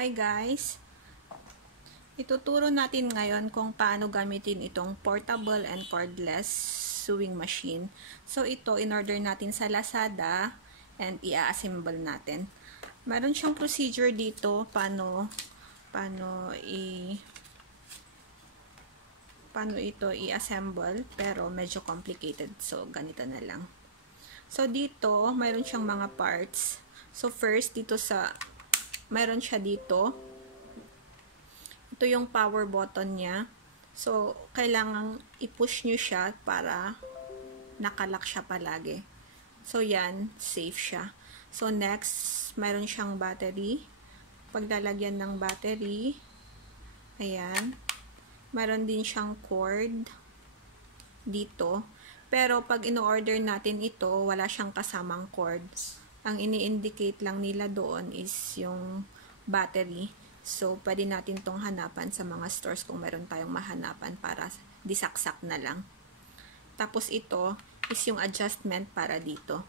Hi guys! Ituturo natin ngayon kung paano gamitin itong portable and cordless sewing machine. So ito, in-order natin sa Lazada and i-assemble natin. Meron siyang procedure dito paano ito i-assemble, pero medyo complicated. So ganito na lang. So dito, mayroon siyang mga parts. So first, mayroon siya dito. Ito yung power button niya. So, kailangang i-push nyo siya para nakalock siya palagi. So, yan. Safe siya. So, next, mayroon siyang battery. Paglalagyan ng battery, ayan. Mayroon din siyang cord dito. Pero, pag in-order natin ito, wala siyang kasamang cord. Ang ini-indicate lang nila doon is yung battery. So, pwede natin tong hanapan sa mga stores kung meron tayong mahanapan para disaksak na lang. Tapos ito is yung adjustment para dito.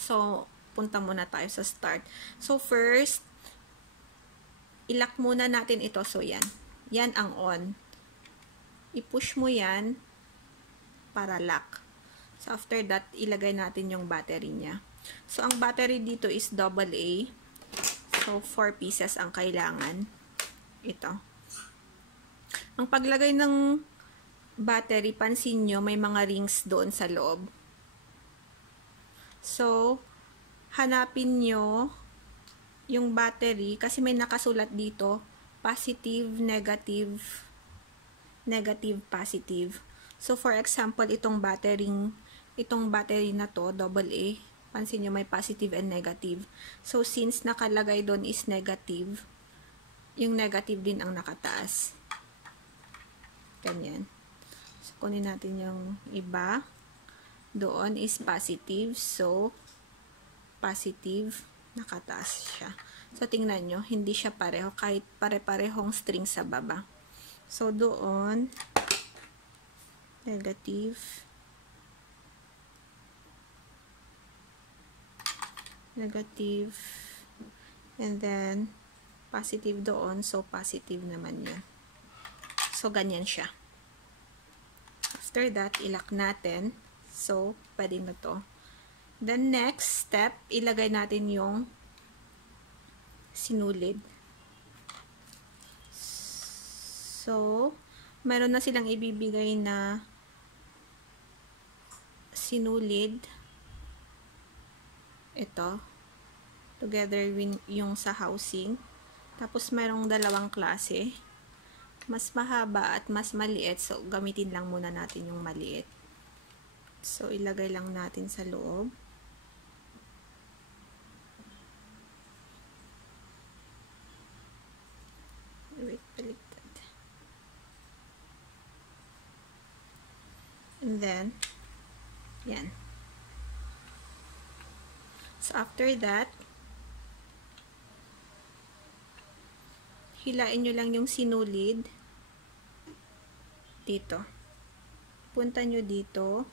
So, punta muna tayo sa start. So, first, ilock muna natin ito. So, yan. Yan ang on. I-push mo yan para lock. So, after that, ilagay natin yung battery niya. So, ang battery dito is AA. So, 4 pieces ang kailangan. Ito. Ang paglagay ng battery, pansin nyo, may mga rings doon sa loob. So, hanapin nyo yung battery kasi may nakasulat dito, positive, negative, negative, positive. So, for example, itong battery na to, AA, pansin nyo may positive and negative. So, since nakalagay doon is negative, yung negative din ang nakataas. Ganyan. So, kunin natin yung iba. Doon is positive. So, positive, nakataas siya. So, tingnan nyo, hindi siya pareho. Kahit pare-parehong string sa baba. So, doon, negative, negative, and then positive doon, so positive naman yun. So, ganyan siya. After that, ilock natin. So, pwede na to. The next step, ilagay natin yung sinulid. So, meron na silang ibibigay na sinulid. Ito, together with yung sa housing. Tapos, mayroong dalawang klase. Mas mahaba at mas maliit. So, gamitin lang muna natin yung maliit. So, ilagay lang natin sa loob. Wait, baliktad. And then, yan. So, after that, hilain nyo lang yung sinulid dito. Punta nyo dito,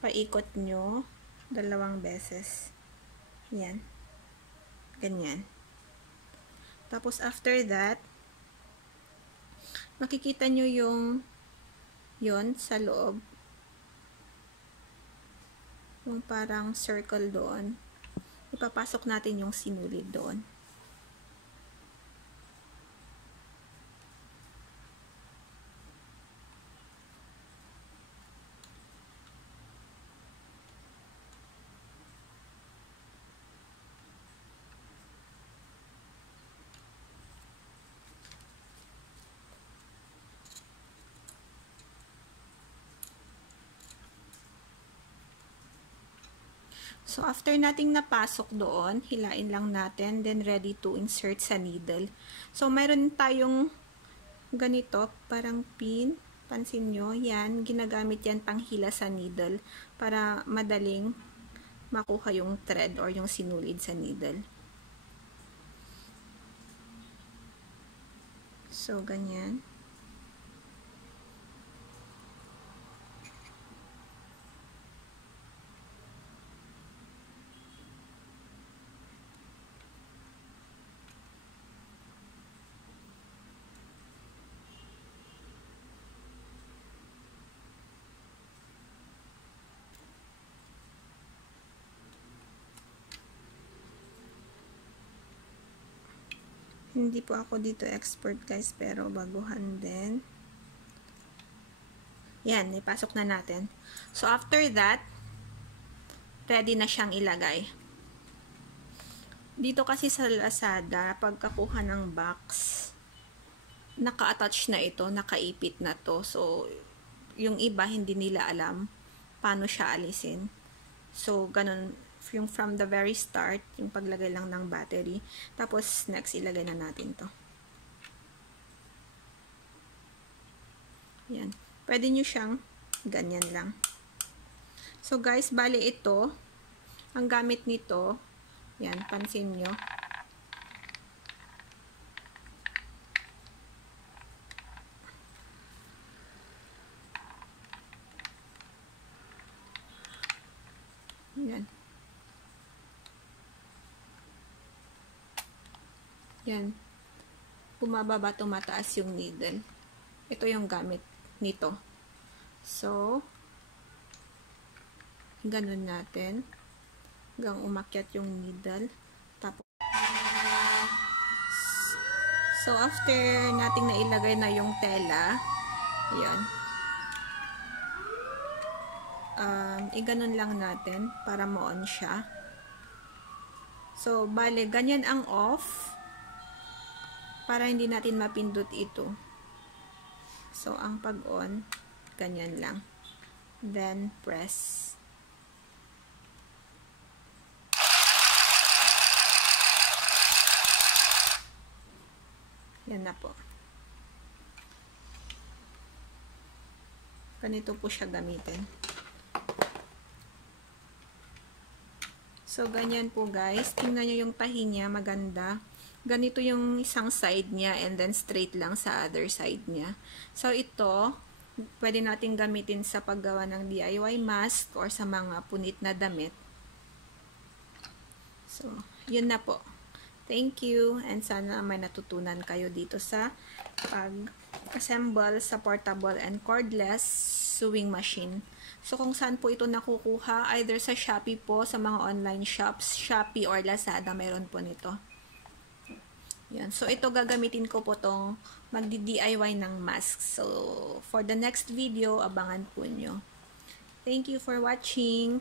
paikot nyo 2 beses. Yan. Ganyan. Tapos, after that, makikita nyo yung yon sa loob. Yung parang circle doon. Ipapasok natin yung sinulid doon. So, after nating napasok doon, hilain lang natin, then ready to insert sa needle. So, mayroon tayong ganito, parang pin. Pansin nyo, yan, ginagamit yan panghila sa needle para madaling makuha yung thread or yung sinulid sa needle. So, ganyan. Hindi po ako dito expert guys, pero baguhan din. Yan, ipasok na natin. So, after that, ready na siyang ilagay. Dito kasi sa Lazada, pagkakuha ng box, naka-attach na ito, nakaipit na to. So, yung iba hindi nila alam paano siya alisin. So, ganun, yung from the very start, yung paglagay lang ng battery. Tapos, next, ilagay na natin to. Yan. Pwede nyo siyang ganyan lang. So, guys, bali ito, ang gamit nito, yan, pansin nyo. Yan. Yan. Bumababa, tumataas yung needle. Ito yung gamit nito. So, ganun natin. Hanggang umakyat yung needle. Tapos, so, after nating nailagay na yung tela, yan. Iganon lang natin para ma-on siya. So, bale, ganyan ang off para hindi natin mapindot ito. So, ang pag-on, ganyan lang. Then, press. Yan na po. Ganito po siya gamitin. So, ganyan po guys. Tingnan nyo yung tahi niya, maganda. Ganito yung isang side niya and then straight lang sa other side niya. So, ito, pwede natin gamitin sa paggawa ng DIY mask or sa mga punit na damit. So, yun na po. Thank you and sana may natutunan kayo dito sa pag-assemble sa portable and cordless sewing machine. So, kung saan po ito nakukuha, either sa Shopee po, sa mga online shops, Shopee or Lazada, mayroon po nito. Yan. So, ito gagamitin ko po tong magdi-DIY ng mask. So, for the next video, abangan po nyo. Thank you for watching.